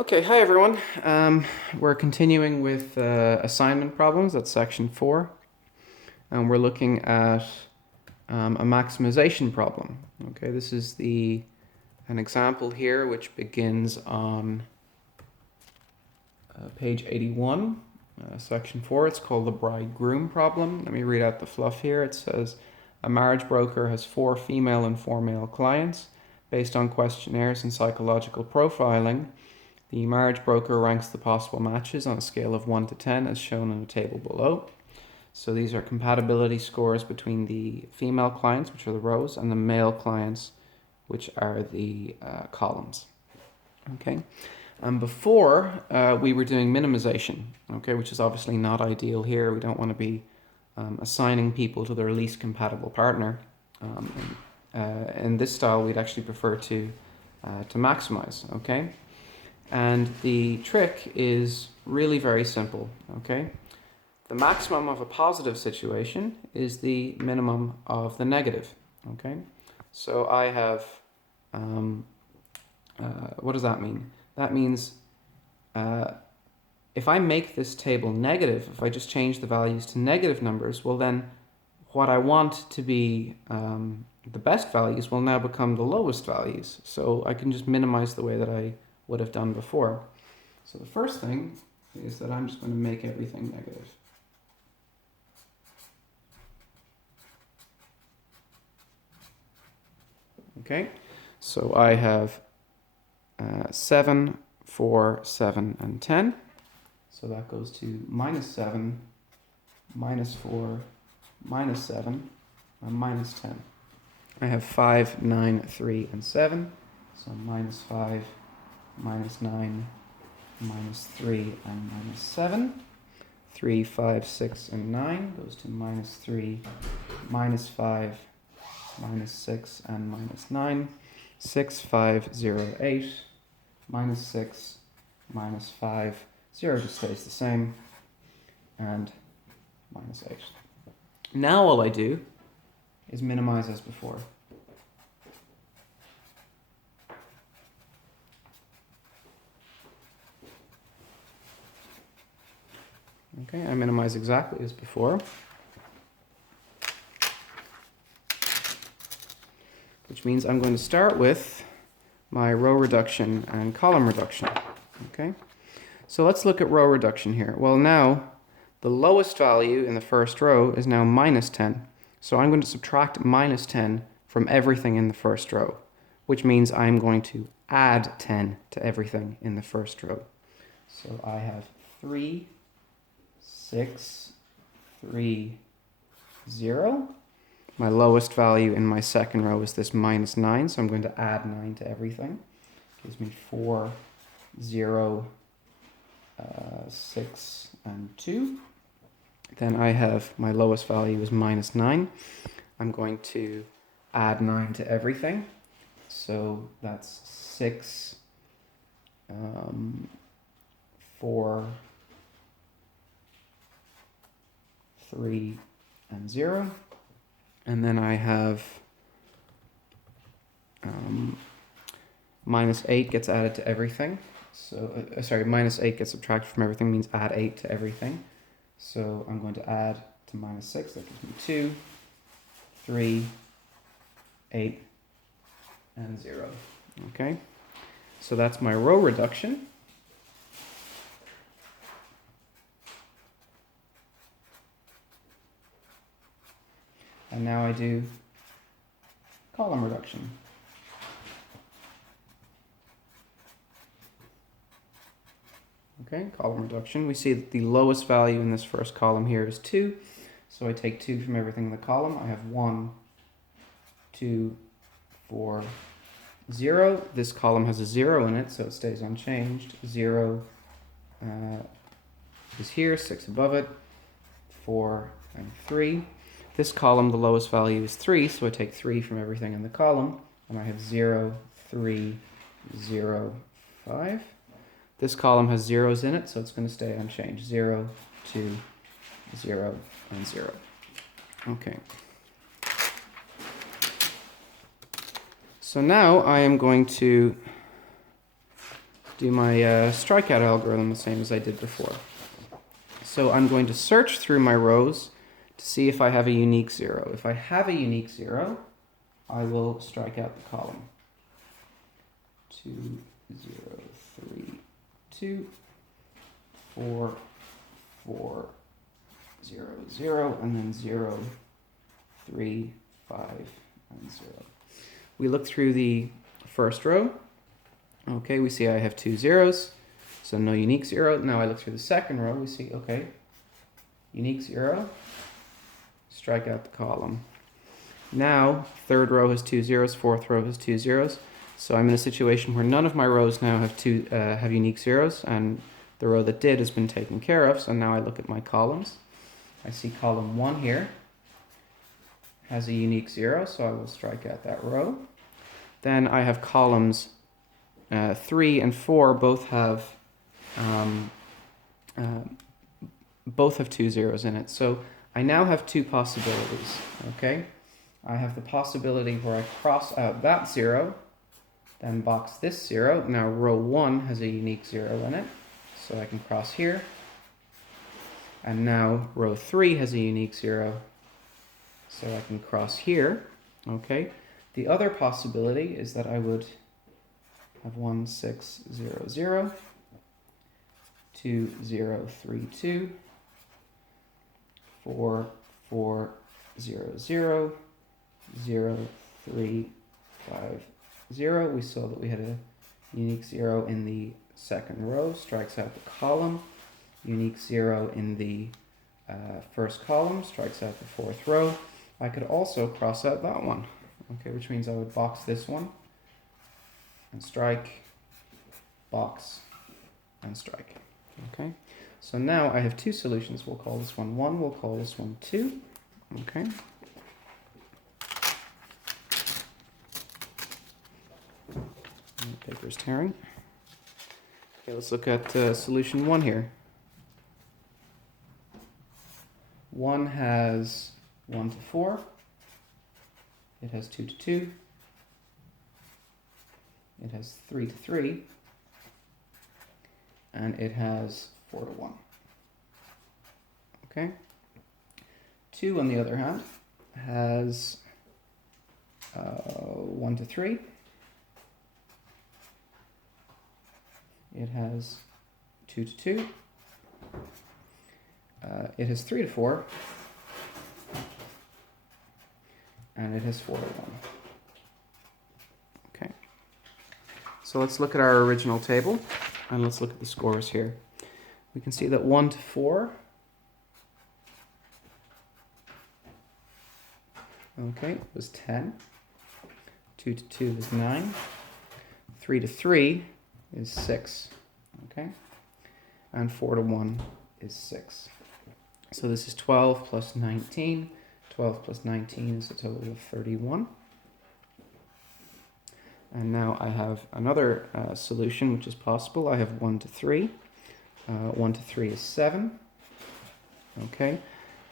Okay, hi everyone. We're continuing with assignment problems. That's section 4. And we're looking at a maximization problem. Okay, this is an example here which begins on page 81, section 4. It's called the bridegroom problem. Let me read out the fluff here. It says, a marriage broker has 4 female and 4 male clients. Based on questionnaires and psychological profiling, the marriage broker ranks the possible matches on a scale of 1 to 10 as shown in the table below. So these are compatibility scores between the female clients, which are the rows, and the male clients, which are the columns. Okay. Before, we were doing minimization, okay, which is obviously not ideal here. We don't want to be assigning people to their least compatible partner. In this style, we'd actually prefer to maximize, okay? And the trick is really very simple, okay? The maximum of a positive situation is the minimum of the negative, okay? So I have, what does that mean? That means if I make this table negative, if I just change the values to negative numbers, well then what I want to be the best values will now become the lowest values. So I can just minimize the way that I would have done before. So the first thing is that I'm just going to make everything negative. Okay, so I have 7, 4, 7, and 10. So that goes to minus 7, minus 4, minus 7, and minus 10. I have 5, 9, 3, and 7. So minus 5, minus 9, minus 3, and minus 7. 3, 5, 6, and 9 goes to minus 3, minus 5, minus 6, and minus 9. 6, 5, 0, 8, minus 6, minus 5, 0 just stays the same, and minus 8. Now all I do is minimize as before. Okay, I minimize exactly as before, which means I'm going to start with my row reduction and column reduction. Okay, so let's look at row reduction here. Well, now the lowest value in the first row is now minus 10. So I'm going to subtract minus 10 from everything in the first row, which means I'm going to add 10 to everything in the first row. So I have 3, 6, 3, 0. My lowest value in my second row is this minus 9, so I'm going to add 9 to everything. Gives me 4, 0, 6, and 2. Then I have my lowest value is minus 9. I'm going to add 9 to everything. So that's 6, 4, 3, and 0. And then I have minus 8 gets added to everything. So, sorry, minus 8 gets subtracted from everything means add 8 to everything. So I'm going to add to minus 6, that gives me 2, 3, 8, and 0. Okay, so that's my row reduction. And now I do column reduction. Okay, column reduction. We see that the lowest value in this first column here is 2. So I take 2 from everything in the column. I have 1, 2, 4, 0. This column has a 0 in it, so it stays unchanged. 0 is here, 6 above it, 4, and 3. This column, the lowest value is 3, so I take 3 from everything in the column, and I have 0, 3, 0, 5. This column has zeros in it, so it's going to stay unchanged. 0, 2, 0, and 0. Okay. So now I am going to do my strikeout algorithm the same as I did before. So I'm going to search through my rows to see if I have a unique 0. If I have a unique 0, I will strike out the column. 2, 0, 3, 2, 4, 4, 0, 0, and then 0, 3, 5, and 0. We look through the first row. Okay, we see I have 2 zeros, so no unique 0. Now I look through the second row, we see, okay, unique 0, strike out the column. Now, third row has 2 zeros, fourth row has 2 zeros, so I'm in a situation where none of my rows now have unique 0s, and the row that did has been taken care of, so now I look at my columns. I see column 1 here has a unique 0, so I will strike out that row. Then I have columns 3 and 4 both have 2 zeros in it. So I now have two possibilities. Okay, I have the possibility where I cross out that 0, then box this 0. Now row 1 has a unique 0 in it, so I can cross here. And now row 3 has a unique 0, so I can cross here. Okay. The other possibility is that I would have 1, 6, 0, 0, 2, 0, 3, 2, 4, 4, 0, 0, 0, 3, 5, 0. We saw that we had a unique 0 in the second row, strikes out the column. Unique 0 in the first column, strikes out the fourth row. I could also cross out that one, okay, which means I would box this one and strike, box, and strike. Okay, so now I have two solutions. We'll call this one 1, we'll call this one 2. Okay. The paper's tearing. Okay, let's look at solution 1 here. 1 has 1 to 4. It has 2 to 2. It has 3 to 3. And it has 4 to 1. Okay. 2, on the other hand, has 1 to 3. It has 2 to 2. It has 3 to 4. And it has 4 to 1. Okay. So let's look at our original table, and let's look at the scores here. We can see that 1 to 4, okay, was 10. 2 to 2 is 9. 3 to 3 is 6. Okay. And 4 to 1 is 6. So this is 12 plus 19. 12 plus 19 is a total of 31. And now I have another solution which is possible. I have 1 to 3. 1 to 3 is 7. Okay.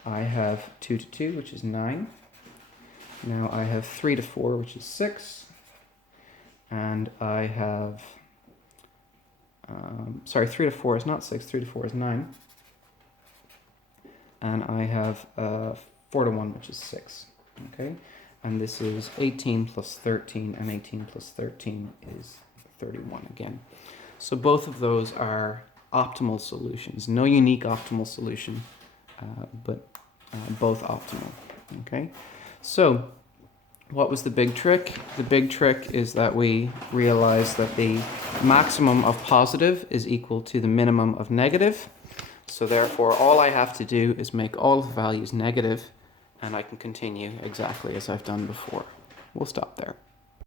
I have 2 to 2, which is 9. Now I have 3 to 4, which is 6. And I have... 3 to 4 is not 6. 3 to 4 is 9. And I have 4 to 1, which is 6. Okay, and this is 18 plus 13, and 18 plus 13 is 31 again. So both of those are optimal solutions. No unique optimal solution, but both optimal. Okay, so what was the big trick? The big trick is that we realized that the maximum of positive is equal to the minimum of negative. So therefore, all I have to do is make all the values negative, and I can continue exactly as I've done before. We'll stop there.